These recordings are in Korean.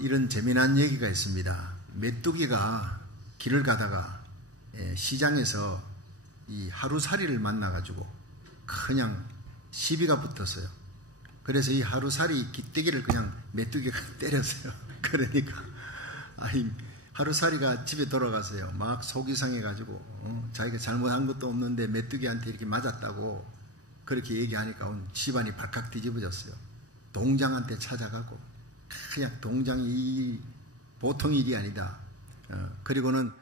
이런 재미난 얘기가 있습니다. 메뚜기가 길을 가다가 시장에서 이 하루살이를 만나가지고 그냥 시비가 붙었어요. 그래서 이 하루살이 기대기를 그냥 메뚜기가 때렸어요. 그러니까 하루살이가 집에 돌아가서요. 막 속이 상해가지고 자기가 잘못한 것도 없는데 메뚜기한테 이렇게 맞았다고 그렇게 얘기하니까 집안이 발칵 뒤집어졌어요. 동장한테 찾아가고 그냥 동장이 보통 일이 아니다. 그리고는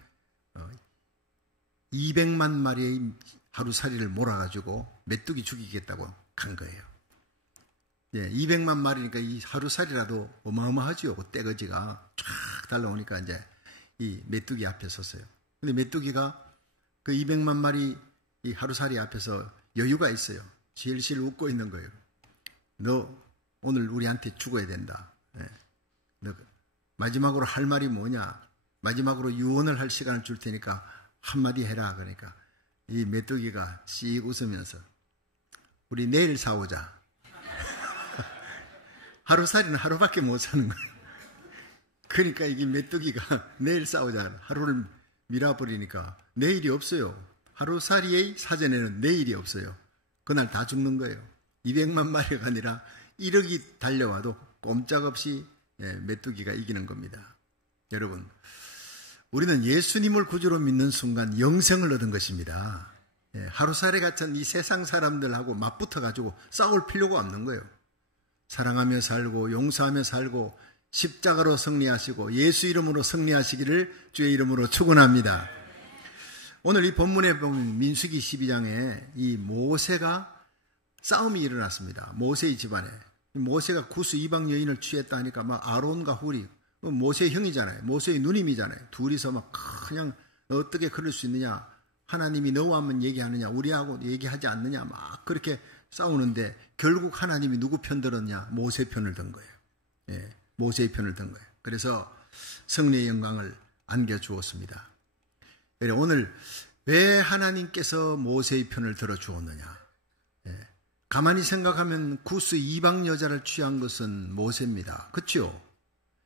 200만 마리의 하루살이를 몰아가지고 메뚜기 죽이겠다고 간 거예요. 200만 마리니까 이 하루살이라도 어마어마하지요. 그 떼거지가 쫙 달라오니까 이제 이 메뚜기 앞에 섰어요. 근데 메뚜기가 그 200만 마리 이 하루살이 앞에서 여유가 있어요. 실실 웃고 있는 거예요. 너 오늘 우리한테 죽어야 된다. 너 마지막으로 할 말이 뭐냐? 마지막으로 유언을 할 시간을 줄 테니까 한마디 해라. 그러니까 이 메뚜기가 씩 웃으면서 우리 내일 싸우자. 하루살이는 하루밖에 못 사는 거예요. 그러니까 이게 메뚜기가 내일 싸우자. 하루를 밀어버리니까 내일이 없어요. 하루살이의 사전에는 내일이 없어요. 그날 다 죽는 거예요. 200만 마리가 아니라 1억이 달려와도 꼼짝없이 메뚜기가 이기는 겁니다. 여러분, 우리는 예수님을 구주로 믿는 순간 영생을 얻은 것입니다. 하루살이 같은 이 세상 사람들하고 맞붙어가지고 싸울 필요가 없는 거예요. 사랑하며 살고 용서하며 살고 십자가로 승리하시고 예수 이름으로 승리하시기를 주의 이름으로 축원합니다. 오늘 이 본문에 보면 민수기 12장에 이 모세가 싸움이 일어났습니다. 모세의 집안에. 모세가 구스 이방 여인을 취했다 하니까 막 아론과 훌이 모세의 형이잖아요. 모세의 누님이잖아요. 둘이서 막 그냥 어떻게 그럴 수 있느냐. 하나님이 너와 한번 얘기하느냐. 우리하고 얘기하지 않느냐. 막 그렇게 싸우는데 결국 하나님이 누구 편 들었냐. 모세 편을 든 거예요. 모세의 편을 든 거예요. 그래서 승리의 영광을 안겨주었습니다. 오늘 왜 하나님께서 모세의 편을 들어주었느냐. 가만히 생각하면 구스 이방 여자를 취한 것은 모세입니다. 그렇죠?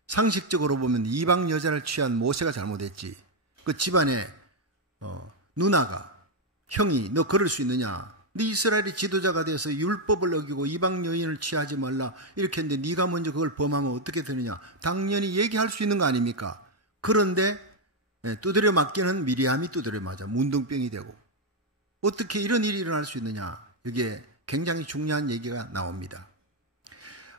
상식적으로 보면 이방 여자를 취한 모세가 잘못했지. 그 집안에 누나가 형이 너 그럴 수 있느냐. 네 이스라엘이 지도자가 돼서 율법을 어기고 이방 여인을 취하지 말라 이렇게 했는데 네가 먼저 그걸 범하면 어떻게 되느냐. 당연히 얘기할 수 있는 거 아닙니까? 그런데 두드려 맞기는 미리암이 두드려 맞아 문둥병이 되고 어떻게 이런 일이 일어날 수 있느냐. 이게 굉장히 중요한 얘기가 나옵니다.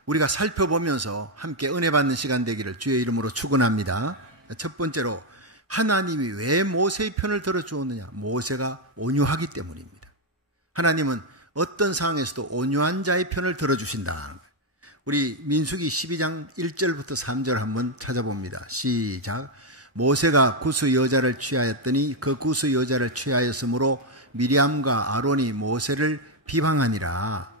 우리가 살펴보면서 함께 은혜 받는 시간 되기를 주의 이름으로 축원합니다. 첫 번째로 하나님이 왜 모세의 편을 들어주었느냐. 모세가 온유하기 때문입니다. 하나님은 어떤 상황에서도 온유한 자의 편을 들어주신다. 우리 민수기 12장 1절부터 3절 한번 찾아봅니다. 시작. 모세가 구스 여자를 취하였더니 그 구스 여자를 취하였으므로 미리암과 아론이 모세를 비방하니라.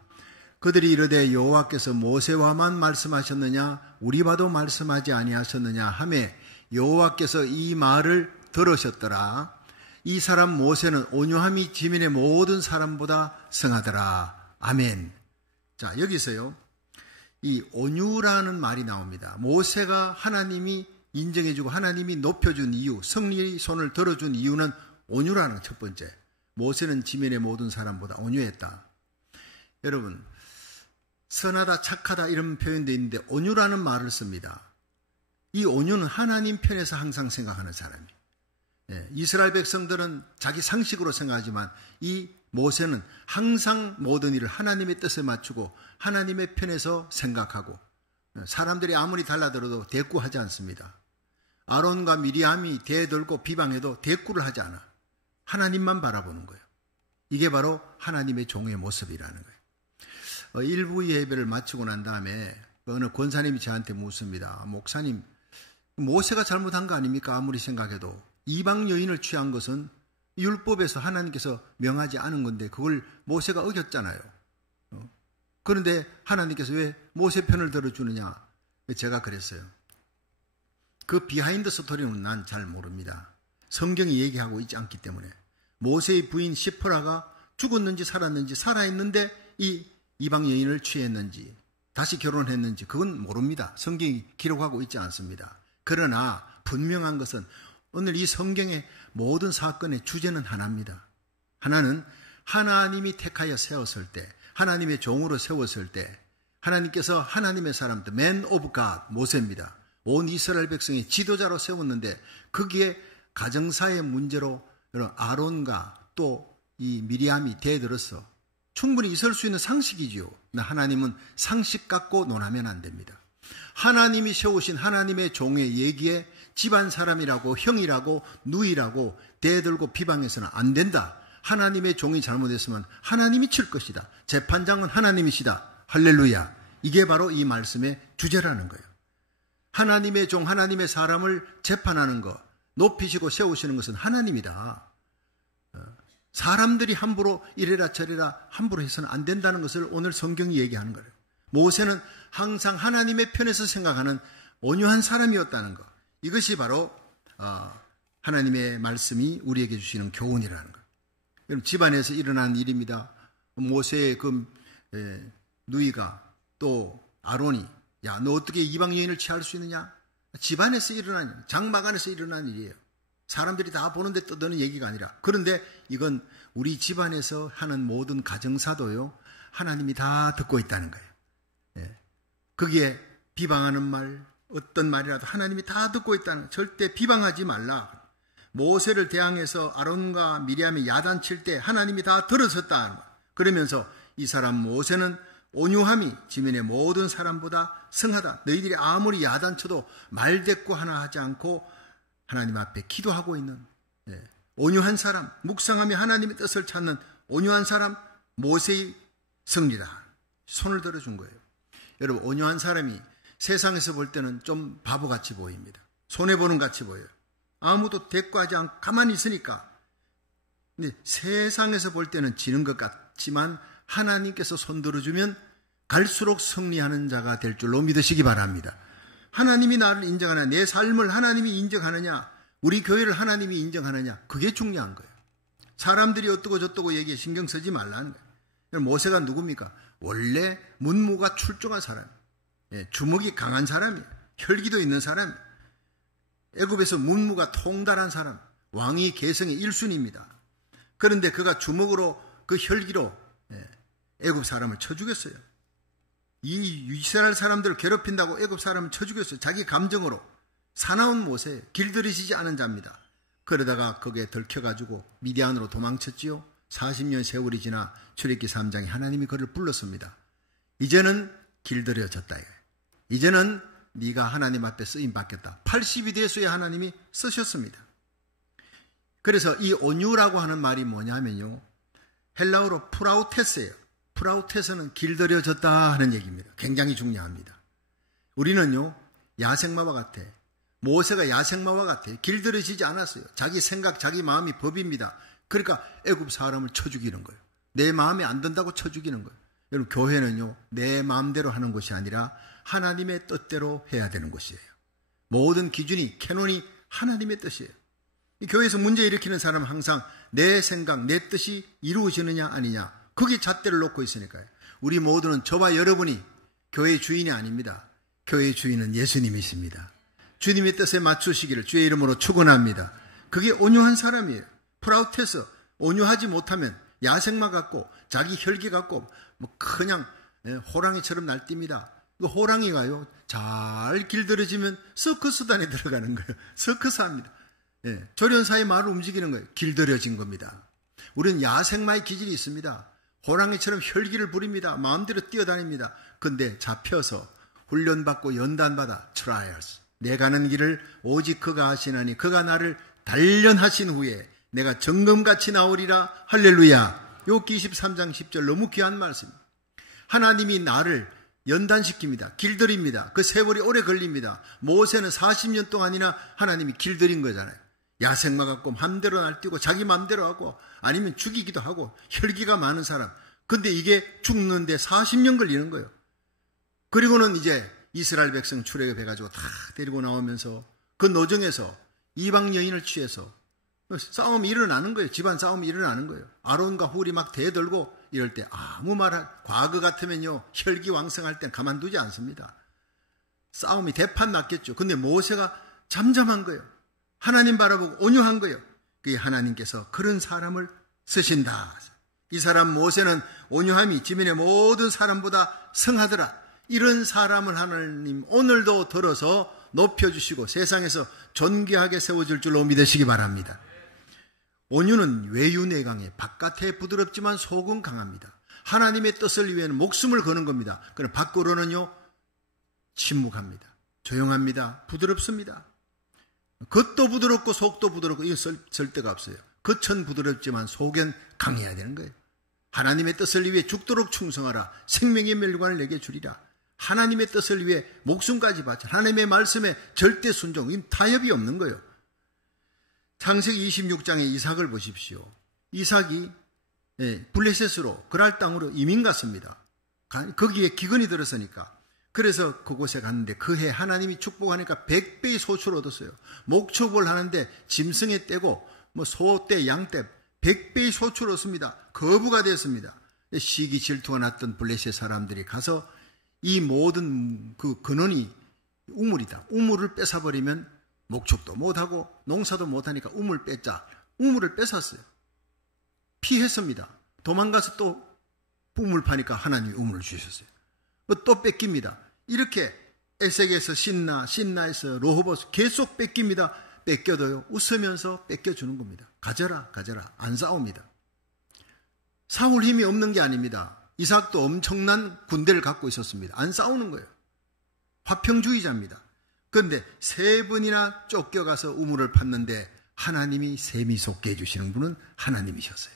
그들이 이르되 여호와께서 모세와만 말씀하셨느냐 우리 봐도 말씀하지 아니하셨느냐 하매 여호와께서 이 말을 들으셨더라. 이 사람 모세는 온유함이 지민의 모든 사람보다 성하더라. 아멘. 자, 여기서요 이 온유라는 말이 나옵니다. 모세가 하나님이 인정해주고 하나님이 높여준 이유, 승리의 손을 들어준 이유는 온유라는 첫 번째. 모세는 지면의 모든 사람보다 온유했다. 여러분, 선하다, 착하다 이런 표현도 있는데 온유라는 말을 씁니다. 이 온유는 하나님 편에서 항상 생각하는 사람이에요. 이스라엘 백성들은 자기 상식으로 생각하지만 이 모세는 항상 모든 일을 하나님의 뜻에 맞추고 하나님의 편에서 생각하고 사람들이 아무리 달라들어도 대꾸하지 않습니다. 아론과 미리암이 대들고 비방해도 대꾸를 하지 않아. 하나님만 바라보는 거예요. 이게 바로 하나님의 종의 모습이라는 거예요. 일부 예배를 마치고 난 다음에 어느 권사님이 저한테 묻습니다. 목사님, 모세가 잘못한 거 아닙니까? 아무리 생각해도. 이방 여인을 취한 것은 율법에서 하나님께서 명하지 않은 건데 그걸 모세가 어겼잖아요. 그런데 하나님께서 왜 모세 편을 들어주느냐? 제가 그랬어요. 그 비하인드 스토리는 난 잘 모릅니다. 성경이 얘기하고 있지 않기 때문에. 모세의 부인 시프라가 죽었는지 살았는지 살아있는데 이 이방 여인을 취했는지 다시 결혼했는지 그건 모릅니다. 성경이 기록하고 있지 않습니다. 그러나 분명한 것은 오늘 이 성경의 모든 사건의 주제는 하나입니다. 하나는 하나님이 택하여 세웠을 때, 하나님의 종으로 세웠을 때 하나님께서 하나님의 사람들, Man of God, 모세입니다. 온 이스라엘 백성의 지도자로 세웠는데 거기에 가정사의 문제로 아론과 또 이 미리암이 대들어서 충분히 있을 수 있는 상식이지요. 하나님은 상식 갖고 논하면 안 됩니다. 하나님이 세우신 하나님의 종의 얘기에 집안 사람이라고 형이라고 누이라고 대들고 비방해서는 안 된다. 하나님의 종이 잘못했으면 하나님이 칠 것이다. 재판장은 하나님이시다. 할렐루야. 이게 바로 이 말씀의 주제라는 거예요. 하나님의 종, 하나님의 사람을 재판하는 것, 높이시고 세우시는 것은 하나님이다. 사람들이 함부로 이래라 저래라 함부로 해서는 안 된다는 것을 오늘 성경이 얘기하는 거예요. 모세는 항상 하나님의 편에서 생각하는 온유한 사람이었다는 것. 이것이 바로 하나님의 말씀이 우리에게 주시는 교훈이라는 것. 여러분, 집안에서 일어난 일입니다. 모세의 그 누이가 또 아론이 야, 너 어떻게 이방 여인을 취할 수 있느냐? 집안에서 일어난 일, 장막 안에서 일어난 일이에요. 사람들이 다 보는데 떠드는 얘기가 아니라. 그런데 이건 우리 집안에서 하는 모든 가정사도요, 하나님이 다 듣고 있다는 거예요. 예. 거기에 비방하는 말, 어떤 말이라도 하나님이 다 듣고 있다는 거예요. 절대 비방하지 말라. 모세를 대항해서 아론과 미리암이 야단칠 때 하나님이 다 들어섰다는 거예요. 그러면서 이 사람 모세는 온유함이 지면의 모든 사람보다 성하다. 너희들이 아무리 야단쳐도 말대꾸 하나 하지 않고 하나님 앞에 기도하고 있는 온유한 사람, 묵상하며 하나님의 뜻을 찾는 온유한 사람, 모세의 승리다. 손을 들어준 거예요. 여러분, 온유한 사람이 세상에서 볼 때는 좀 바보같이 보입니다. 손해보는 같이 보여요. 아무도 대꾸하지 않고 가만히 있으니까. 근데 세상에서 볼 때는 지는 것 같지만 하나님께서 손 들어주면 갈수록 승리하는 자가 될 줄로 믿으시기 바랍니다. 하나님이 나를 인정하느냐, 내 삶을 하나님이 인정하느냐, 우리 교회를 하나님이 인정하느냐, 그게 중요한 거예요. 사람들이 어떠고 저떠고 얘기에 신경 쓰지 말라는 거예요. 모세가 누굽니까? 원래 문무가 출중한 사람, 주먹이 강한 사람이에요. 혈기도 있는 사람이에요. 애굽에서 문무가 통달한 사람, 왕위 계승의 1순위입니다. 그런데 그가 주먹으로 그 혈기로 애굽 사람을 쳐 죽였어요. 이 이스라엘 사람들을 괴롭힌다고 애굽 사람을 쳐 죽였어요. 자기 감정으로. 사나운 모세, 길들이시지 않은 자입니다. 그러다가 거기에 들켜가지고 미디안으로 도망쳤지요. 40년 세월이 지나 출애굽기 3장에 하나님이 그를 불렀습니다. 이제는 길들여졌다. 이제는 네가 하나님 앞에 쓰임 받겠다. 80이 돼서야 하나님이 쓰셨습니다. 그래서 이 온유라고 하는 말이 뭐냐면요, 헬라어로 프라우테스예요. 프라우테스는 길들여졌다 하는 얘기입니다. 굉장히 중요합니다. 우리는요, 야생마와 같아. 모세가 야생마와 같아. 길들여지지 않았어요. 자기 생각, 자기 마음이 법입니다. 그러니까 애굽 사람을 쳐 죽이는 거예요. 내 마음에 안 든다고 쳐 죽이는 거예요. 여러분, 교회는요, 내 마음대로 하는 것이 아니라 하나님의 뜻대로 해야 되는 것이에요. 모든 기준이, 캐논이 하나님의 뜻이에요. 이 교회에서 문제 일으키는 사람은 항상 내 생각, 내 뜻이 이루어지느냐 아니냐, 거기에 잣대를 놓고 있으니까요. 우리 모두는, 저와 여러분이 교회의 주인이 아닙니다. 교회의 주인은 예수님이십니다. 주님의 뜻에 맞추시기를 주의 이름으로 축원합니다. 그게 온유한 사람이에요. 프라우테스, 온유하지 못하면 야생마 같고 자기 혈기 같고 뭐 그냥 호랑이처럼 날뜁니다. 그 호랑이가요, 잘 길들여지면 서커스단에 들어가는 거예요. 서커스합니다. 조련사의 말을 움직이는 거예요. 길들여진 겁니다. 우리는 야생마의 기질이 있습니다. 호랑이처럼 혈기를 부립니다. 마음대로 뛰어다닙니다. 근데 잡혀서 훈련받고 연단받아 trials, 내 가는 길을 오직 그가 하시나니 그가 나를 단련하신 후에 내가 정금같이 나오리라. 할렐루야. 욥기 23장 10절 너무 귀한 말씀입니다. 하나님이 나를 연단시킵니다. 길들입니다. 그 세월이 오래 걸립니다. 모세는 40년 동안이나 하나님이 길들인 거잖아요. 야생마 같고 맘대로 날뛰고 자기 맘대로 하고 아니면 죽이기도 하고 혈기가 많은 사람. 근데 이게 죽는데 40년 걸리는 거예요. 그리고는 이제 이스라엘 백성 출애굽해가지고 다 데리고 나오면서 그 노정에서 이방 여인을 취해서 싸움이 일어나는 거예요. 집안 싸움이 일어나는 거예요. 아론과 훌이 막 대들고 이럴 때 아무 과거 같으면요, 혈기왕성할 땐 가만두지 않습니다. 싸움이 대판 났겠죠. 근데 모세가 잠잠한 거예요. 하나님 바라보고 온유한 거예요. 그게 하나님께서 그런 사람을 쓰신다. 이 사람 모세는 온유함이 지면의 모든 사람보다 성하더라. 이런 사람을 하나님 오늘도 들어서 높여주시고 세상에서 존귀하게 세워줄 줄로 믿으시기 바랍니다. 온유는 외유내 강해 바깥에 부드럽지만 속은 강합니다. 하나님의 뜻을 위해는 목숨을 거는 겁니다. 그럼 밖으로는요, 침묵합니다. 조용합니다. 부드럽습니다. 겉도 부드럽고 속도 부드럽고 이거 쓸 데가 없어요. 겉은 부드럽지만 속은 강해야 되는 거예요. 하나님의 뜻을 위해 죽도록 충성하라. 생명의 멸관을 내게 주리라. 하나님의 뜻을 위해 목숨까지 바쳐 하나님의 말씀에 절대 순종. 이 타협이 없는 거예요. 창세기 26장의 이삭을 보십시오. 이삭이 블레셋으로 그랄 땅으로 이민 갔습니다. 거기에 기근이 들었으니까. 그래서 그곳에 갔는데 그해 하나님이 축복하니까 100배의 소출을 얻었어요. 목축을 하는데 짐승의 떼고 소떼, 양떼 100배의 소출을 얻습니다. 거부가 되었습니다. 시기 질투가 났던 블레셋 사람들이 가서 이 모든 그 근원이 우물이다. 우물을 뺏어버리면 목축도 못하고 농사도 못하니까 우물 뺏자. 우물을 뺏었어요. 피했습니다. 도망가서 또 우물 파니까 하나님이 우물을 주셨어요. 또 뺏깁니다. 이렇게 에색에서 신나에서 로호보스 계속 뺏깁니다. 뺏겨도요, 웃으면서 뺏겨주는 겁니다. 가져라, 가져라. 안 싸웁니다. 싸울 힘이 없는 게 아닙니다. 이삭도 엄청난 군대를 갖고 있었습니다. 안 싸우는 거예요. 화평주의자입니다. 그런데 3번이나 쫓겨가서 우물을 팠는데 하나님이 셈이 솟게 해주시는 분은 하나님이셨어요.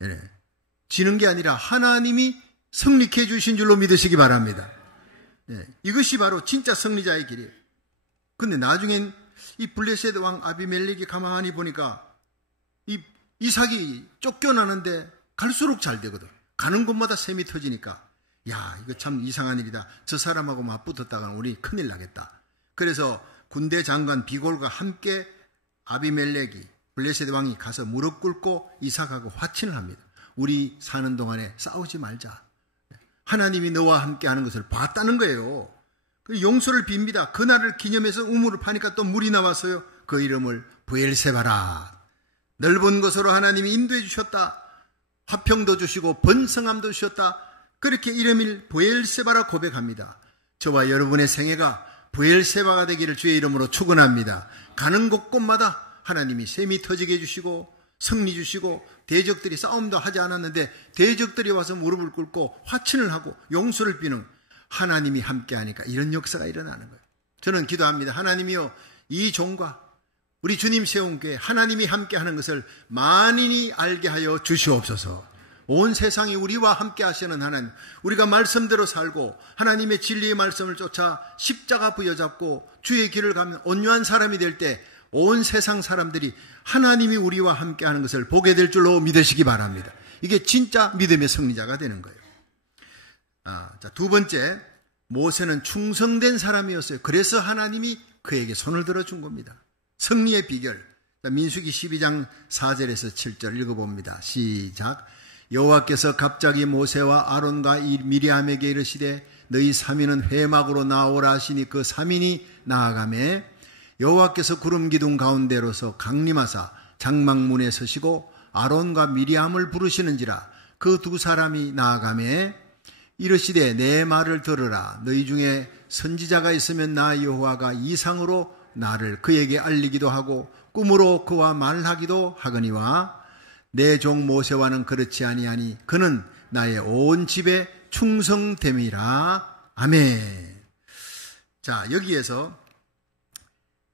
네. 지는 게 아니라 하나님이 승리케 해주신 줄로 믿으시기 바랍니다. 네. 이것이 바로 진짜 승리자의 길이에요. 근데 나중엔 이 블레셋 왕 아비멜렉이 가만히 보니까 이 이삭이 쫓겨나는데 갈수록 잘 되거든. 가는 곳마다 셈이 터지니까 야, 이거 참 이상한 일이다. 저 사람하고 맞붙었다가는 우리 큰일 나겠다. 그래서 군대 장관 비골과 함께 아비멜렉이 블레셋 왕이 가서 무릎 꿇고 이삭하고 화친을 합니다. 우리 사는 동안에 싸우지 말자. 하나님이 너와 함께 하는 것을 봤다는 거예요. 용서를 빕니다. 그날을 기념해서 우물을 파니까 또 물이 나왔어요. 그 이름을 브엘세바라. 넓은 곳으로 하나님이 인도해 주셨다. 화평도 주시고 번성함도 주셨다. 그렇게 이름을 브엘세바라 고백합니다. 저와 여러분의 생애가 브엘세바가 되기를 주의 이름으로 축원합니다. 가는 곳곳마다 하나님이 셈이 터지게 해주시고 승리 주시고 대적들이 싸움도 하지 않았는데 대적들이 와서 무릎을 꿇고 화친을 하고 용서를 비는 하나님이 함께하니까 이런 역사가 일어나는 거예요. 저는 기도합니다. 하나님이여, 이 종과 우리 주님 세운 교회 하나님이 함께하는 것을 만인이 알게 하여 주시옵소서. 온 세상이 우리와 함께 하시는 하나님, 우리가 말씀대로 살고 하나님의 진리의 말씀을 쫓아 십자가 부여잡고 주의 길을 가면 온유한 사람이 될 때 온 세상 사람들이 하나님이 우리와 함께 하는 것을 보게 될 줄로 믿으시기 바랍니다. 이게 진짜 믿음의 승리자가 되는 거예요. 자, 두 번째, 모세는 충성된 사람이었어요. 그래서 하나님이 그에게 손을 들어준 겁니다. 승리의 비결. 민수기 12장 4절에서 7절 읽어봅니다. 시작. 여호와께서 갑자기 모세와 아론과 미리암에게 이르시되 너희 3인은 회막으로 나오라 하시니 그 3인이 나아가매 여호와께서 구름 기둥 가운데로서 강림하사 장막문에 서시고 아론과 미리암을 부르시는지라. 그 두 사람이 나아가매 이르시되 내 말을 들으라. 너희 중에 선지자가 있으면 나 여호와가 이상으로 나를 그에게 알리기도 하고 꿈으로 그와 말하기도 하거니와 내 종 모세와는 그렇지 아니하니 그는 나의 온 집에 충성됨이라. 아멘. 자, 여기에서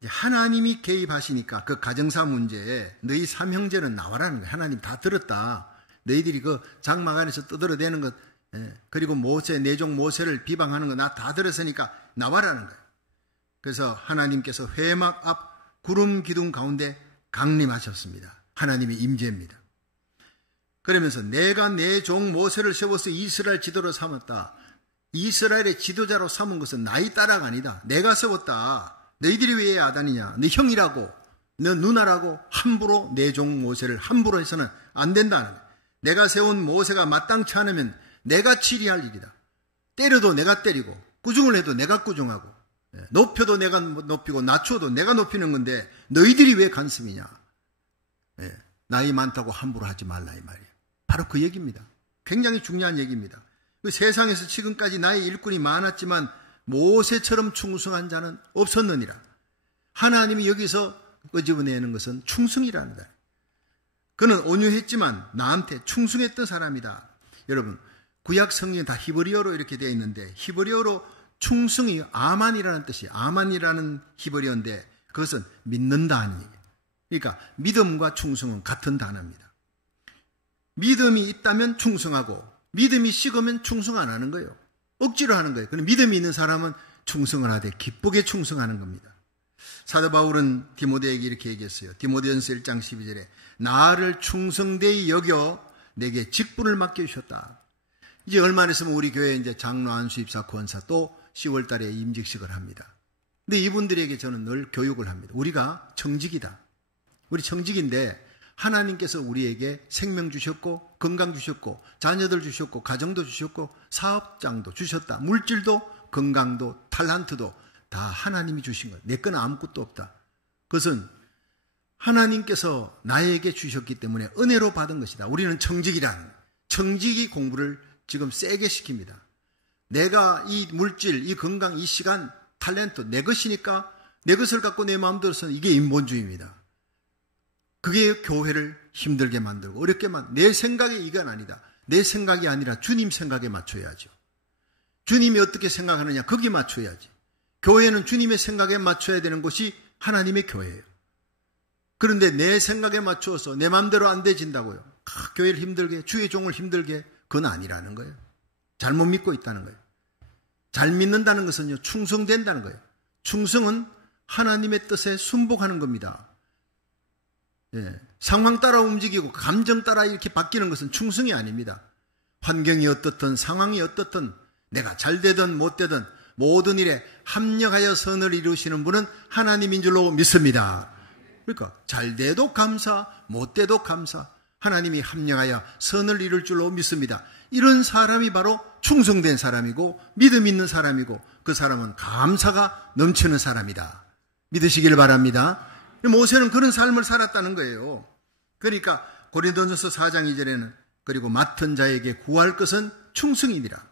하나님이 개입하시니까 그 가정사 문제에 너희 삼형제는 나와라는 거예요. 하나님 다 들었다. 너희들이 그 장막 안에서 떠들어대는 것, 그리고 모세, 내 종 모세를 비방하는 거 나 다 들었으니까 나와라는 거예요. 그래서 하나님께서 회막 앞 구름 기둥 가운데 강림하셨습니다. 하나님의 임재입니다. 그러면서 내가 내 종 모세를 세워서 이스라엘 지도로 삼았다. 이스라엘의 지도자로 삼은 것은 나의 따라가 아니다. 내가 세웠다. 너희들이 왜 아단이냐? 네 형이라고, 너 누나라고 함부로 내 종 모세를 함부로 해서는 안 된다는 거예요. 내가 세운 모세가 마땅치 않으면 내가 치리할 일이다. 때려도 내가 때리고 꾸중을 해도 내가 꾸중하고 높여도 내가 높이고 낮춰도 내가 높이는 건데 너희들이 왜 간섭이냐. 나이 많다고 함부로 하지 말라 이 말이에요. 바로 그 얘기입니다. 굉장히 중요한 얘기입니다. 그 세상에서 지금까지 나의 일꾼이 많았지만 모세처럼 충성한 자는 없었느니라. 하나님이 여기서 끄집어내는 것은 충성이라는 거예요. 그는 온유했지만 나한테 충성했던 사람이다. 여러분, 구약 성경에 다 히브리어로 이렇게 되어 있는데 히브리어로 충성이 아만이라는 뜻이 아만이라는 히브리어인데 그것은 믿는다 하는 얘기예요. 그러니까 믿음과 충성은 같은 단어입니다. 믿음이 있다면 충성하고 믿음이 식으면 충성 안 하는 거예요. 억지로 하는 거예요. 그럼 믿음이 있는 사람은 충성을 하되 기쁘게 충성하는 겁니다. 사도 바울은 디모데에게 이렇게 얘기했어요. 디모데전서 1장 12절에 나를 충성되이 여겨 내게 직분을 맡겨주셨다. 이제 얼마 안 있으면 우리 교회에 이제 장로 안수입사 권사 또 10월 달에 임직식을 합니다. 근데 이분들에게 저는 늘 교육을 합니다. 우리가 청직이다. 우리 청직인데 하나님께서 우리에게 생명 주셨고 건강 주셨고 자녀들 주셨고 가정도 주셨고 사업장도 주셨다. 물질도 건강도 탤런트도 다 하나님이 주신 거예요. 내 건 아무것도 없다. 그것은 하나님께서 나에게 주셨기 때문에 은혜로 받은 것이다. 우리는 청직이라는 거예요. 청직이 공부를 지금 세게 시킵니다. 내가 이 물질, 이 건강, 이 시간, 탤런트 내 것이니까 내 것을 갖고 내 마음대로 써는 이게 인본주의입니다. 그게 교회를 힘들게 만들고 어렵게 만들고 내 생각에 이건 아니다. 내 생각이 아니라 주님 생각에 맞춰야죠. 주님이 어떻게 생각하느냐 거기에 맞춰야지. 교회는 주님의 생각에 맞춰야 되는 것이 하나님의 교회예요. 그런데 내 생각에 맞추어서 내 마음대로 안 되진다고요. 교회를 힘들게 주의 종을 힘들게 그건 아니라는 거예요. 잘못 믿고 있다는 거예요. 잘 믿는다는 것은요 충성된다는 거예요. 충성은 하나님의 뜻에 순복하는 겁니다. 상황 따라 움직이고 감정 따라 이렇게 바뀌는 것은 충성이 아닙니다. 환경이 어떻든 상황이 어떻든 내가 잘 되든 못 되든 모든 일에 합력하여 선을 이루시는 분은 하나님인 줄로 믿습니다. 그러니까 잘 돼도 감사, 못 돼도 감사. 하나님이 합력하여 선을 이룰 줄로 믿습니다. 이런 사람이 바로 충성된 사람이고 믿음 있는 사람이고 그 사람은 감사가 넘치는 사람이다. 믿으시길 바랍니다. 모세는 그런 삶을 살았다는 거예요. 그러니까 고린도전서 4장 2절에는 그리고 맡은 자에게 구할 것은 충성이니라.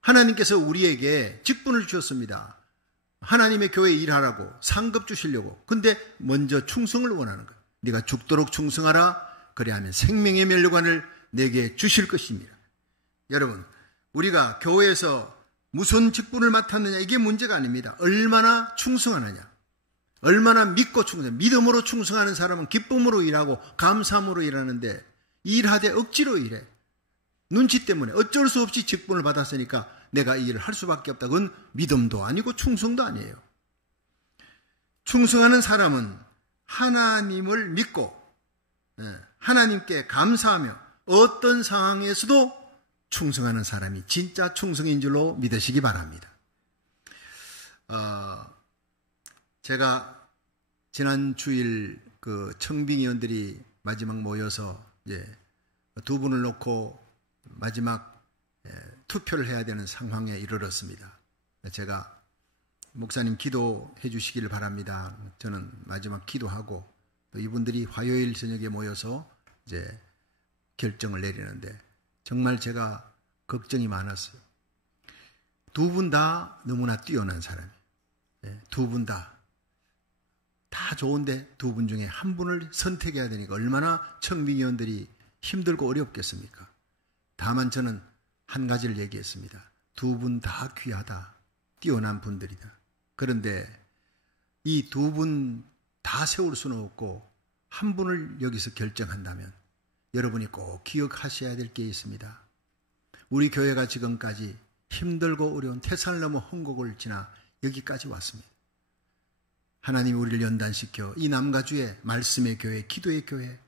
하나님께서 우리에게 직분을 주셨습니다. 하나님의 교회에 일하라고 상급 주시려고. 근데 먼저 충성을 원하는 거예요. 네가 죽도록 충성하라. 그래야하면 생명의 멸류관을 내게 주실 것입니다. 여러분, 우리가 교회에서 무슨 직분을 맡았느냐 이게 문제가 아닙니다. 얼마나 충성하느냐. 얼마나 믿고 충성, 믿음으로 충성하는 사람은 기쁨으로 일하고 감사함으로 일하는데 일하되 억지로 일해. 눈치 때문에 어쩔 수 없이 직분을 받았으니까 내가 이 일을 할 수밖에 없다. 그건 믿음도 아니고 충성도 아니에요. 충성하는 사람은 하나님을 믿고 하나님께 감사하며 어떤 상황에서도 충성하는 사람이 진짜 충성인 줄로 믿으시기 바랍니다. 제가 지난 주일 그 청빙위원들이 마지막 모여서 이제 두 분을 놓고 마지막 투표를 해야 되는 상황에 이르렀습니다. 제가 목사님 기도해 주시기를 바랍니다. 저는 마지막 기도하고 또 이분들이 화요일 저녁에 모여서 이제 결정을 내리는데 정말 제가 걱정이 많았어요. 두 분 다 너무나 뛰어난 사람이에요. 두 분 다 좋은데 두 분 중에 한 분을 선택해야 되니까 얼마나 청빙위원들이 힘들고 어렵겠습니까? 다만 저는 한 가지를 얘기했습니다. 두 분 다 귀하다. 뛰어난 분들이다. 그런데 이 두 분 다 세울 수는 없고 한 분을 여기서 결정한다면 여러분이 꼭 기억하셔야 될 게 있습니다. 우리 교회가 지금까지 힘들고 어려운 태산을 넘어 홍곡을 지나 여기까지 왔습니다. 하나님이 우리를 연단시켜 이 남가주에 말씀의 교회, 기도의 교회,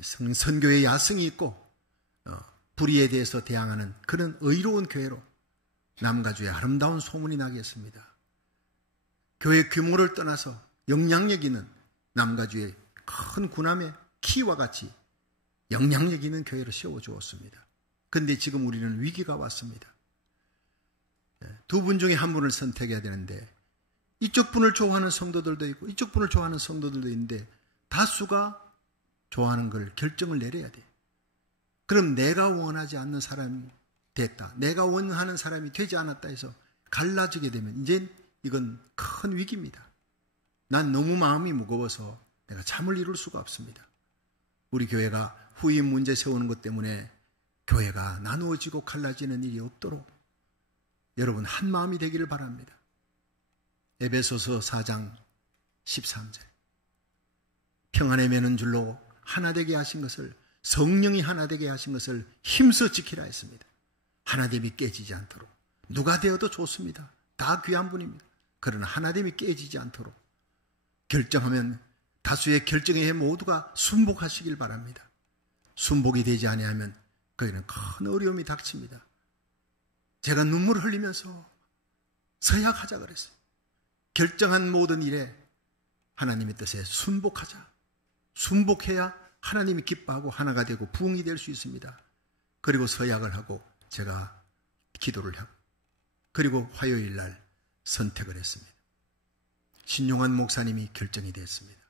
선교의 야성이 있고 불의에 대해서 대항하는 그런 의로운 교회로 남가주에 아름다운 소문이 나겠습니다. 교회 규모를 떠나서 영향력 있는 남가주의 큰 군함의 키와 같이 영향력 있는 교회로 세워주었습니다. 그런데 지금 우리는 위기가 왔습니다. 두 분 중에 한 분을 선택해야 되는데 이쪽 분을 좋아하는 성도들도 있고 이쪽 분을 좋아하는 성도들도 있는데 다수가 좋아하는 걸 결정을 내려야 돼. 그럼 내가 원하지 않는 사람이 됐다, 내가 원하는 사람이 되지 않았다 해서 갈라지게 되면 이제 이건 큰 위기입니다. 난 너무 마음이 무거워서 내가 잠을 이룰 수가 없습니다. 우리 교회가 후임 문제 세우는 것 때문에 교회가 나누어지고 갈라지는 일이 없도록 여러분 한 마음이 되기를 바랍니다. 에베소서 4장 13절 평안에 매는 줄로 하나 되게 하신 것을, 성령이 하나 되게 하신 것을 힘써 지키라 했습니다. 하나됨이 깨지지 않도록. 누가 되어도 좋습니다. 다 귀한 분입니다. 그러나 하나됨이 깨지지 않도록 결정하면 다수의 결정에 모두가 순복하시길 바랍니다. 순복이 되지 아니하면 거기는 큰 어려움이 닥칩니다. 제가 눈물을 흘리면서 서약하자 그랬어요. 결정한 모든 일에 하나님의 뜻에 순복하자. 순복해야 하나님이 기뻐하고 하나가 되고 부흥이 될 수 있습니다. 그리고 서약을 하고 제가 기도를 하고 그리고 화요일 날 선택을 했습니다. 신용한 목사님이 결정이 됐습니다.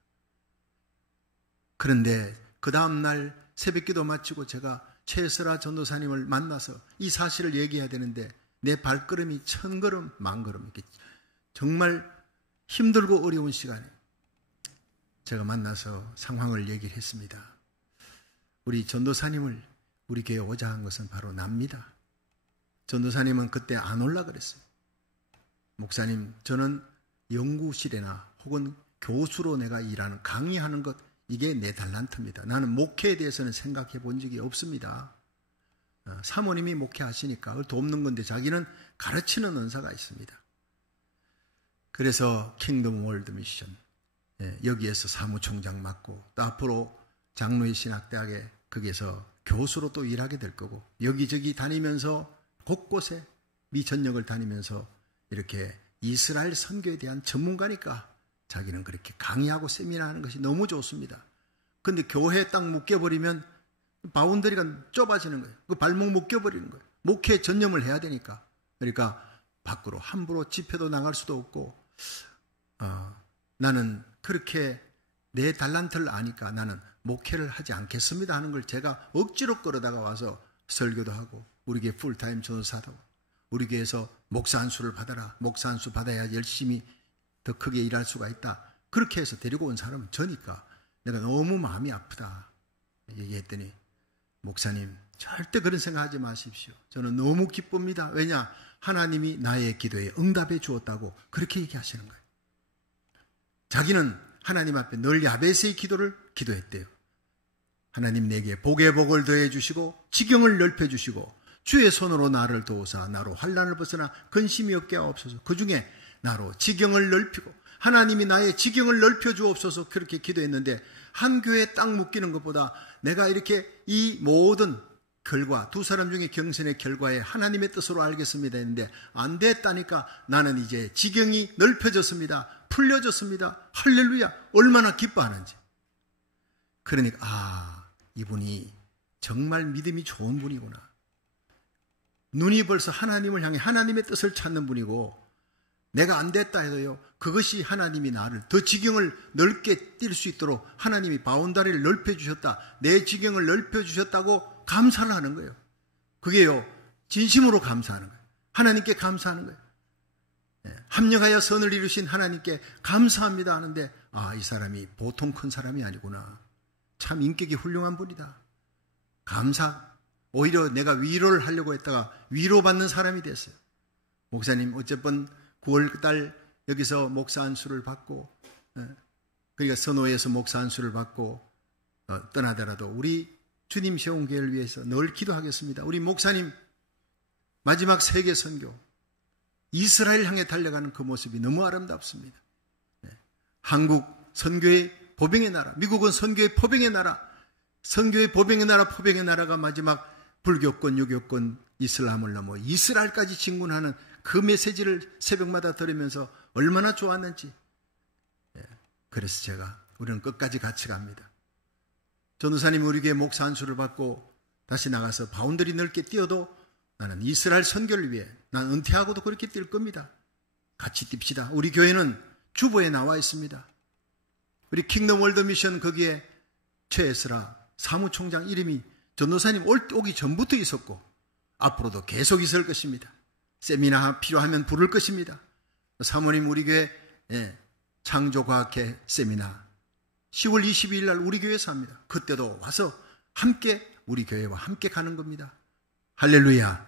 그런데 그 다음 날 새벽기도 마치고 제가 최설아 전도사님을 만나서 이 사실을 얘기해야 되는데 내 발걸음이 1000걸음 만걸음 이렇게 정말 힘들고 어려운 시간에 제가 만나서 상황을 얘기를 했습니다. 우리 전도사님을 우리 교회에 오자 한 것은 바로 납니다. 전도사님은 그때 안 올라 그랬어요. 목사님, 저는 연구실이나 혹은 교수로 내가 일하는, 강의하는 것, 이게 내 달란트입니다. 나는 목회에 대해서는 생각해 본 적이 없습니다. 사모님이 목회하시니까 그걸 돕는 건데 자기는 가르치는 은사가 있습니다. 그래서 킹덤 월드 미션 여기에서 사무총장 맡고 또 앞으로 장로의 신학대학에 거기에서 교수로 또 일하게 될 거고 여기저기 다니면서 곳곳에 미전역을 다니면서 이렇게 이스라엘 선교에 대한 전문가니까 자기는 그렇게 강의하고 세미나하는 것이 너무 좋습니다. 그런데 교회에 딱 묶여버리면 바운더리가 좁아지는 거예요. 그 발목 묶여버리는 거예요. 목회에 전념을 해야 되니까. 그러니까 밖으로 함부로 집회도 나갈 수도 없고 나는 그렇게 내 달란트를 아니까 나는 목회를 하지 않겠습니다 하는 걸 제가 억지로 끌어다가 와서 설교도 하고 우리 교회 풀타임 전도사도 우리 교회에서 목사 안수를 받아라. 목사 안수 받아야 열심히 더 크게 일할 수가 있다. 그렇게 해서 데리고 온 사람은 저니까 내가 너무 마음이 아프다 얘기했더니 목사님 절대 그런 생각하지 마십시오. 저는 너무 기쁩니다. 왜냐? 하나님이 나의 기도에 응답해 주었다고 그렇게 얘기하시는 거예요. 자기는 하나님 앞에 늘 야베스의 기도를 기도했대요. 하나님 내게 복의 복을 더해 주시고 지경을 넓혀 주시고 주의 손으로 나를 도우사 나로 환난을 벗어나 근심이 없게 하옵소서. 그 중에 나로 지경을 넓히고 하나님이 나의 지경을 넓혀 주옵소서 그렇게 기도했는데 한 교회에 딱 묶이는 것보다 내가 이렇게 이 모든 결과 두 사람 중에 경선의 결과에 하나님의 뜻으로 알겠습니다 했는데 안 됐다니까 나는 이제 지경이 넓혀졌습니다. 풀려졌습니다. 할렐루야. 얼마나 기뻐하는지. 그러니까 이분이 정말 믿음이 좋은 분이구나. 눈이 벌써 하나님을 향해 하나님의 뜻을 찾는 분이고 내가 안 됐다 해도요. 그것이 하나님이 나를 더 지경을 넓게 뛸 수 있도록 하나님이 바운다리를 넓혀주셨다. 내 지경을 넓혀주셨다고 감사를 하는 거예요. 그게요. 진심으로 감사하는 거예요. 하나님께 감사하는 거예요. 합력하여 선을 이루신 하나님께 감사합니다 하는데 이 사람이 보통 큰 사람이 아니구나. 참 인격이 훌륭한 분이다. 감사. 오히려 내가 위로를 하려고 했다가 위로받는 사람이 됐어요. 목사님 어쨌든 9월달 여기서 목사 안수를 받고 그러니까 선호에서 목사 안수를 받고 떠나더라도 우리 주님 세운 교회를 위해서 늘 기도하겠습니다. 우리 목사님 마지막 세계 선교 이스라엘 향해 달려가는 그 모습이 너무 아름답습니다. 한국 선교의 보병의 나라, 미국은 선교의 포병의 나라, 선교의 보병의 나라, 포병의 나라가 마지막 불교권, 유교권, 이슬람을 넘어 이스라엘까지 진군하는 그 메시지를 새벽마다 들으면서 얼마나 좋았는지. 그래서 우리는 끝까지 같이 갑니다. 전도사님이 우리 교회 목사 안수를 받고 다시 나가서 바운더리 넓게 뛰어도 나는 이스라엘 선교를 위해 난 은퇴하고도 그렇게 뛸 겁니다. 같이 뜁시다. 우리 교회는 주보에 나와 있습니다. 우리 킹덤 월드 미션 거기에 최에스라 사무총장 이름이 전도사님 오기 전부터 있었고 앞으로도 계속 있을 것입니다. 세미나 필요하면 부를 것입니다. 사모님 우리 교회 창조과학회 세미나 10월 22일 날 우리 교회에서 합니다. 그때도 와서 함께 우리 교회와 함께 가는 겁니다. 할렐루야.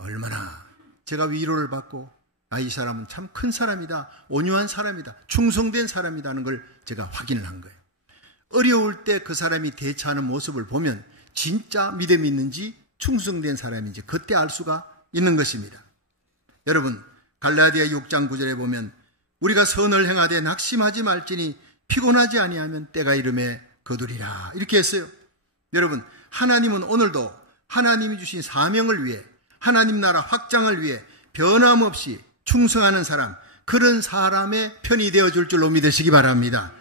얼마나 제가 위로를 받고 이 사람은 참 큰 사람이다. 온유한 사람이다. 충성된 사람이라는 걸 제가 확인을 한 거예요. 어려울 때 그 사람이 대처하는 모습을 보면 진짜 믿음이 있는지 충성된 사람인지 그때 알 수가 있는 것입니다. 여러분 갈라디아 6장 9절에 보면 우리가 선을 행하되 낙심하지 말지니 피곤하지 아니하면 때가 이름에 거두리라 이렇게 했어요. 여러분 하나님은 오늘도 하나님이 주신 사명을 위해 하나님 나라 확장을 위해 변함없이 충성하는 사람 그런 사람의 편이 되어줄 줄로 믿으시기 바랍니다.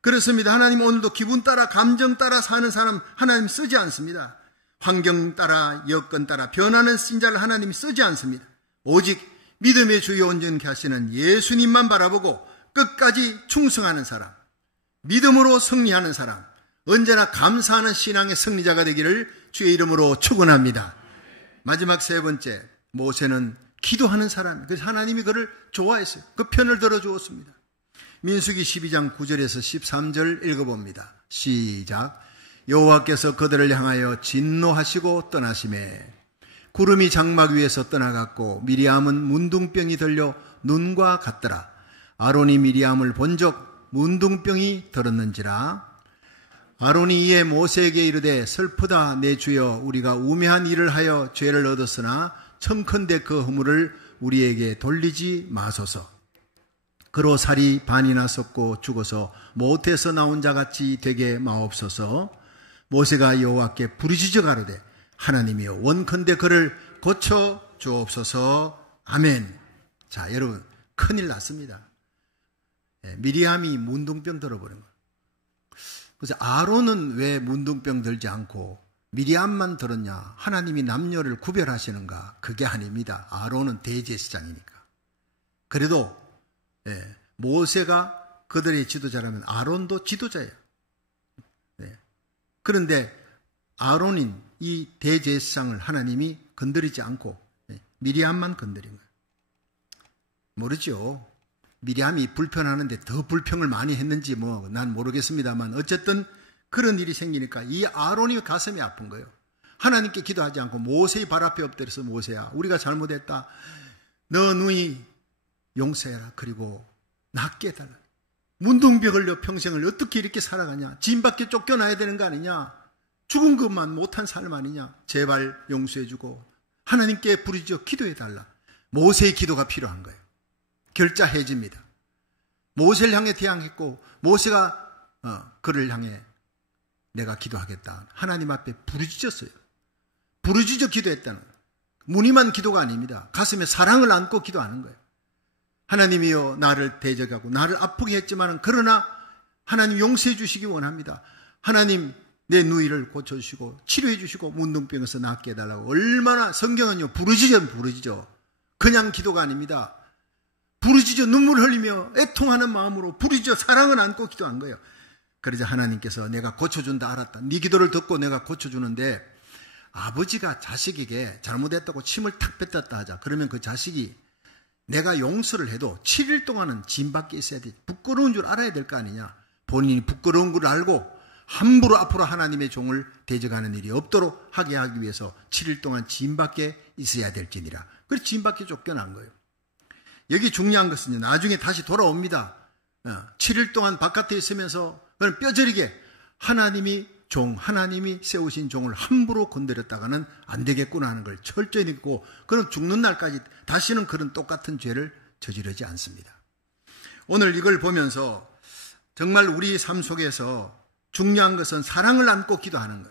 그렇습니다. 하나님 오늘도 기분 따라 감정 따라 사는 사람 하나님 쓰지 않습니다. 환경 따라 여건 따라 변하는 신자를 하나님이 쓰지 않습니다. 오직 믿음의 주요 온전케 하시는 예수님만 바라보고 끝까지 충성하는 사람, 믿음으로 승리하는 사람, 언제나 감사하는 신앙의 승리자가 되기를 주의 이름으로 축원합니다. 마지막 세 번째, 모세는 기도하는 사람, 그래서 하나님이 그를 좋아했어요. 그 편을 들어주었습니다. 민수기 12장 9절에서 13절 읽어봅니다. 시작. 여호와께서 그들을 향하여 진노하시고 떠나시매 구름이 장막 위에서 떠나갔고 미리암은 문둥병이 들려 눈과 같더라. 아론이 미리암을 본적 문둥병이 들었는지라. 아론이 이에 모세에게 이르되 슬프다 내 주여 우리가 우매한 일을 하여 죄를 얻었으나 청컨대 그 허물을 우리에게 돌리지 마소서. 그로 살이 반이나 썩고 죽어서 못에서 나온 자같이 되게 마옵소서. 모세가 여호와께 부르짖어 가로되 하나님이여 원컨대 그를 고쳐 주옵소서. 아멘. 자 여러분 큰일 났습니다. 미리암이 문둥병 들어버린 거예요. 그래서 아론은 왜 문둥병 들지 않고 미리암만 들었냐? 하나님이 남녀를 구별하시는가? 그게 아닙니다. 아론은 대제사장이니까. 그래도 모세가 그들의 지도자라면 아론도 지도자예요. 그런데 아론인 이 대제사장을 하나님이 건드리지 않고 미리암만 건드린 거예요. 모르죠. 미리암이 불편하는데 더 불평을 많이 했는지 난 모르겠습니다만 어쨌든 그런 일이 생기니까 이 아론이 가슴이 아픈 거예요. 하나님께 기도하지 않고 모세의 발 앞에 엎드려서 모세야 우리가 잘못했다. 너 누이 용서해라. 그리고 낫게 해달라. 문둥병 걸려 평생을 어떻게 이렇게 살아가냐. 짐밖에 쫓겨나야 되는 거 아니냐. 죽은 것만 못한 삶 아니냐. 제발 용서해주고 하나님께 부르짖어 기도해달라. 모세의 기도가 필요한 거예요. 결자해집니다. 모세를 향해 대항했고 모세가 그를 향해 내가 기도하겠다. 하나님 앞에 부르짖었어요. 부르짖어 기도했다는 거예요. 무늬만 기도가 아닙니다. 가슴에 사랑을 안고 기도하는 거예요. 하나님이여 나를 대적하고 나를 아프게 했지만 그러나 하나님 용서해 주시기 원합니다. 하나님 내 누이를 고쳐주시고 치료해 주시고 문둥병에서 낫게 해달라고. 얼마나 성경은요 부르짖어 그냥 기도가 아닙니다. 부르짖어 눈물 흘리며 애통하는 마음으로 부르짖어 사랑을 안고 기도한 거예요. 그러자 하나님께서 내가 고쳐준다 알았다. 네 기도를 듣고 내가 고쳐주는데 아버지가 자식에게 잘못했다고 침을 탁 뱉었다 하자. 그러면 그 자식이 내가 용서를 해도 7일 동안은 짐 밖에 있어야 돼. 부끄러운 줄 알아야 될 거 아니냐. 본인이 부끄러운 걸 알고 함부로 앞으로 하나님의 종을 대적하는 일이 없도록 하게 하기 위해서 7일 동안 짐 밖에 있어야 될지니라. 그래서 짐 밖에 쫓겨난 거예요. 여기 중요한 것은요. 나중에 다시 돌아옵니다. 7일 동안 바깥에 있으면서 그는 뼈저리게 하나님이 세우신 종을 함부로 건드렸다가는 안 되겠구나 하는 걸 철저히 믿고 그는 죽는 날까지 다시는 그런 똑같은 죄를 저지르지 않습니다. 오늘 이걸 보면서 정말 우리 삶 속에서 중요한 것은 사랑을 안고 기도하는 것.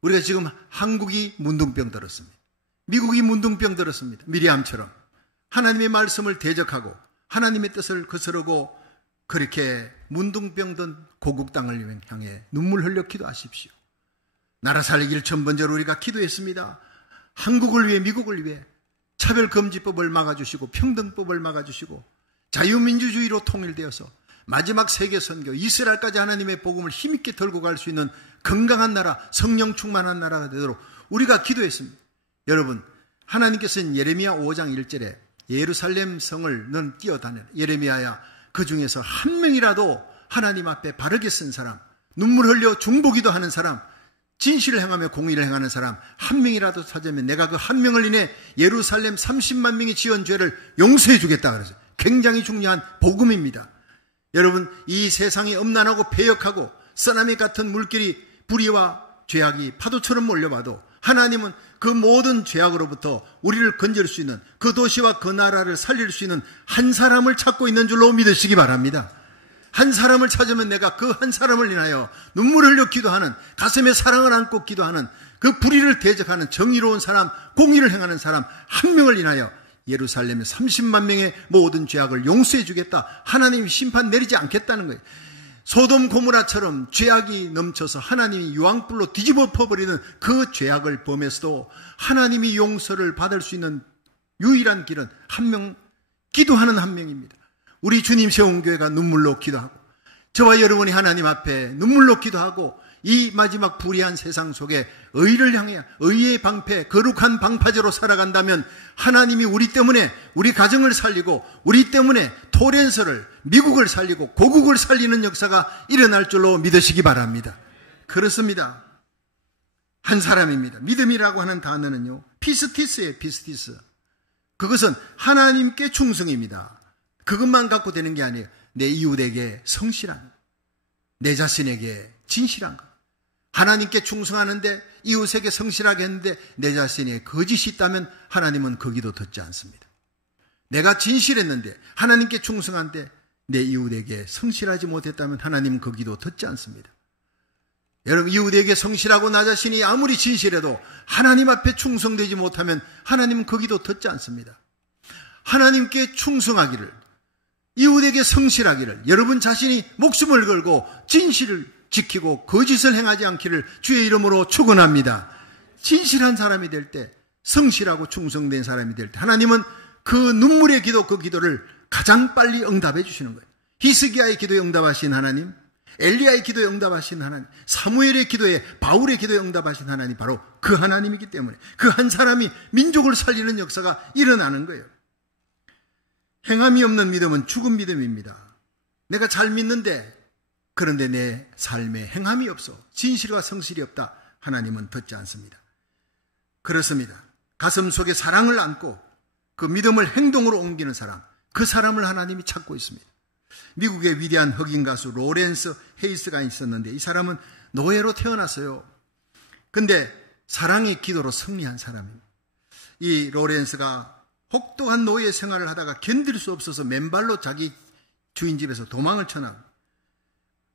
우리가 지금 한국이 문둥병 들었습니다. 미국이 문둥병 들었습니다. 미리암처럼 하나님의 말씀을 대적하고 하나님의 뜻을 거스르고 그렇게 문둥병든 고국 땅을 향해 눈물 흘려 기도하십시오. 나라 살리기를 첫 번째로 우리가 기도했습니다. 한국을 위해, 미국을 위해 차별금지법을 막아주시고 평등법을 막아주시고 자유민주주의로 통일되어서 마지막 세계선교, 이스라엘까지 하나님의 복음을 힘있게 들고 갈 수 있는 건강한 나라, 성령 충만한 나라가 되도록 우리가 기도했습니다. 여러분, 하나님께서는 예레미야 5장 1절에 예루살렘 성을 넌 뛰어다녀라. 예레미야야, 그 중에서 한 명이라도 하나님 앞에 바르게 쓴 사람, 눈물 흘려 중보기도 하는 사람, 진실을 행하며 공의를 행하는 사람 한 명이라도 찾으면 내가 그 한 명을 인해 예루살렘 30만 명이 지은 죄를 용서해 주겠다 그러죠. 굉장히 중요한 복음입니다. 여러분, 이 세상이 엄난하고 패역하고 쓰나미 같은 물길이 불의와 죄악이 파도처럼 몰려와도 하나님은 그 모든 죄악으로부터 우리를 건질 수 있는, 그 도시와 그 나라를 살릴 수 있는 한 사람을 찾고 있는 줄로 믿으시기 바랍니다. 한 사람을 찾으면 내가 그 한 사람을 인하여 눈물을 흘려 기도하는, 가슴에 사랑을 안고 기도하는, 그 불의를 대적하는 정의로운 사람, 공의를 행하는 사람 한 명을 인하여 예루살렘의 30만 명의 모든 죄악을 용서해 주겠다. 하나님이 심판 내리지 않겠다는 거예요. 소돔 고모라처럼 죄악이 넘쳐서 하나님이 유황불로 뒤집어 퍼버리는 그 죄악을 범해서도 하나님이 용서를 받을 수 있는 유일한 길은 한 명, 기도하는 한 명입니다. 우리 주님 세운 교회가 눈물로 기도하고 저와 여러분이 하나님 앞에 눈물로 기도하고 이 마지막 불의한 세상 속에 의를 향해 의의 방패, 거룩한 방파제로 살아간다면 하나님이 우리 때문에 우리 가정을 살리고 우리 때문에 토렌스를, 미국을 살리고 고국을 살리는 역사가 일어날 줄로 믿으시기 바랍니다. 그렇습니다. 한 사람입니다. 믿음이라고 하는 단어는요, 피스티스예요. 피스티스. 그것은 하나님께 충성입니다. 그것만 갖고 되는 게 아니에요. 내 이웃에게 성실한 것, 내 자신에게 진실한 것. 하나님께 충성하는데 이웃에게 성실하게 했는데 내 자신에 거짓이 있다면 하나님은 그 기도 듣지 않습니다. 내가 진실했는데 하나님께 충성한데 내 이웃에게 성실하지 못했다면 하나님은 그 기도 듣지 않습니다. 여러분, 이웃에게 성실하고 나 자신이 아무리 진실해도 하나님 앞에 충성되지 못하면 하나님은 그 기도 듣지 않습니다. 하나님께 충성하기를, 이웃에게 성실하기를, 여러분 자신이 목숨을 걸고 진실을 지키고 거짓을 행하지 않기를 주의 이름으로 축원합니다. 진실한 사람이 될 때, 성실하고 충성된 사람이 될 때 하나님은 그 눈물의 기도, 그 기도를 가장 빨리 응답해 주시는 거예요. 히스기야의 기도에 응답하신 하나님, 엘리야의 기도에 응답하신 하나님, 사무엘의 기도에, 바울의 기도에 응답하신 하나님, 바로 그 하나님이기 때문에 그 한 사람이 민족을 살리는 역사가 일어나는 거예요. 행함이 없는 믿음은 죽은 믿음입니다. 내가 잘 믿는데 그런데 내 삶에 행함이 없어, 진실과 성실이 없다, 하나님은 듣지 않습니다. 그렇습니다. 가슴 속에 사랑을 안고 그 믿음을 행동으로 옮기는 사람, 그 사람을 하나님이 찾고 있습니다. 미국의 위대한 흑인 가수 로렌스 헤이스가 있었는데 이 사람은 노예로 태어났어요. 근데 사랑의 기도로 승리한 사람입니다. 이 로렌스가 혹독한 노예 생활을 하다가 견딜 수 없어서 맨발로 자기 주인 집에서 도망을 쳐나고,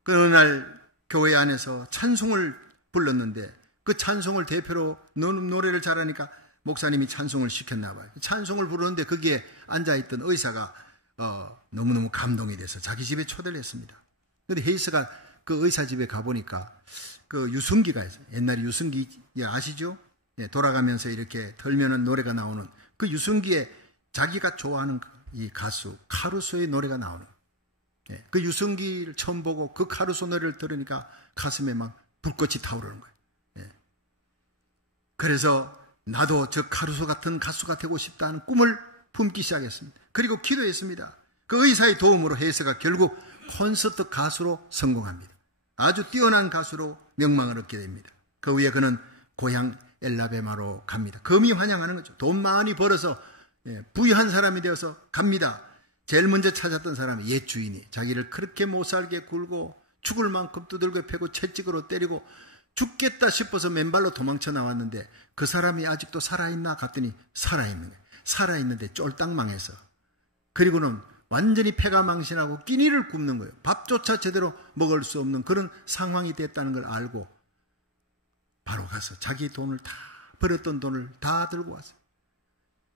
그 어느 날 교회 안에서 찬송을 불렀는데 그 찬송을 대표로 노래를 잘하니까 목사님이 찬송을 시켰나 봐요. 찬송을 부르는데 거기에 앉아있던 의사가 너무너무 감동이 돼서 자기 집에 초대를 했습니다. 그런데 헤이스가 그 의사 집에 가보니까 그 유승기가 있어요. 옛날에 유승기 아시죠? 예, 돌아가면서 이렇게 털면은 노래가 나오는 그 유승기에 자기가 좋아하는 이 가수 카루소의 노래가 나오는, 그 유승기를 처음 보고 그 카루소 노래를 들으니까 가슴에 막 불꽃이 타오르는 거예요. 그래서 나도 저 카루소 같은 가수가 되고 싶다는 꿈을 품기 시작했습니다. 그리고 기도했습니다. 그 의사의 도움으로 헤이스가 결국 콘서트 가수로 성공합니다. 아주 뛰어난 가수로 명망을 얻게 됩니다. 그 후에 그는 고향 엘라베마로 갑니다. 금이 환영하는 거죠. 돈 많이 벌어서 부유한 사람이 되어서 갑니다. 제일 먼저 찾았던 사람이 옛 주인이 자기를 그렇게 못살게 굴고 죽을 만큼 두들겨 패고 채찍으로 때리고 죽겠다 싶어서 맨발로 도망쳐 나왔는데 그 사람이 아직도 살아있나 갔더니 살아있는 거예요. 살아있는데 쫄딱 망해서, 그리고는 완전히 폐가 망신하고 끼니를 굽는 거예요. 밥조차 제대로 먹을 수 없는 그런 상황이 됐다는 걸 알고 바로 가서 자기 돈을 다, 벌었던 돈을 다 들고 왔어요.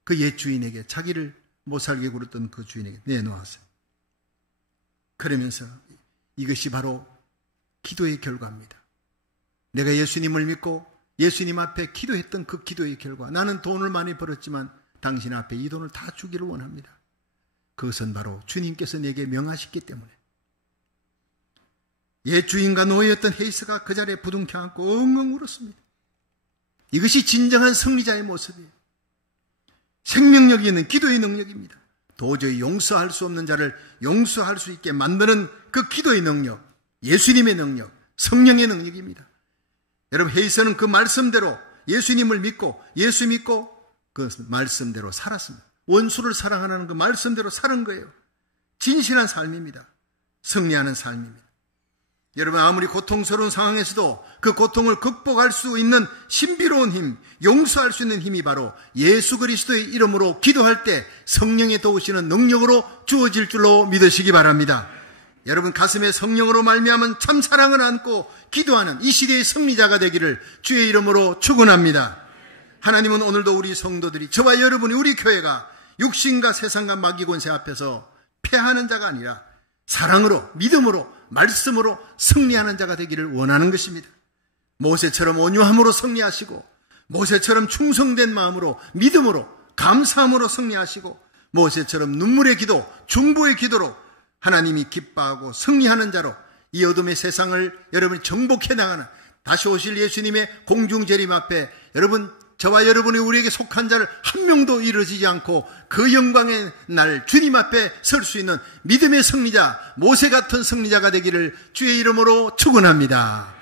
그 옛 주인에게, 자기를 못 살게 굴었던 그 주인에게 내놓았어요. 그러면서 이것이 바로 기도의 결과입니다. 내가 예수님을 믿고 예수님 앞에 기도했던 그 기도의 결과, 나는 돈을 많이 벌었지만 당신 앞에 이 돈을 다 주기를 원합니다. 그것은 바로 주님께서 내게 명하셨기 때문에 옛 주인과 노예였던 헤이스가 그 자리에 부둥켜 안고 엉엉 울었습니다. 이것이 진정한 승리자의 모습이에요. 생명력이 있는 기도의 능력입니다. 도저히 용서할 수 없는 자를 용서할 수 있게 만드는 그 기도의 능력, 예수님의 능력, 성령의 능력입니다. 여러분, 헤이스는 그 말씀대로 예수님을 믿고 예수 믿고 그 말씀대로 살았습니다. 원수를 사랑하는 그 말씀대로 사는 거예요. 진실한 삶입니다. 승리하는 삶입니다. 여러분, 아무리 고통스러운 상황에서도 그 고통을 극복할 수 있는 신비로운 힘, 용서할 수 있는 힘이 바로 예수 그리스도의 이름으로 기도할 때 성령의 도우시는 능력으로 주어질 줄로 믿으시기 바랍니다. 여러분, 가슴에 성령으로 말미암은 참 사랑을 안고 기도하는 이 시대의 승리자가 되기를 주의 이름으로 축원합니다. 하나님은 오늘도 우리 성도들이, 저와 여러분이, 우리 교회가 육신과 세상과 마귀 권세 앞에서 패하는 자가 아니라 사랑으로, 믿음으로, 말씀으로 승리하는 자가 되기를 원하는 것입니다. 모세처럼 온유함으로 승리하시고, 모세처럼 충성된 마음으로, 믿음으로, 감사함으로 승리하시고, 모세처럼 눈물의 기도, 중보의 기도로 하나님이 기뻐하고 승리하는 자로 이 어둠의 세상을 여러분이 정복해 나가는, 다시 오실 예수님의 공중재림 앞에 여러분, 저와 여러분이 우리에게 속한 자를 한 명도 이루어지지 않고 그 영광의 날 주님 앞에 설 수 있는 믿음의 승리자, 모세 같은 승리자가 되기를 주의 이름으로 축원합니다.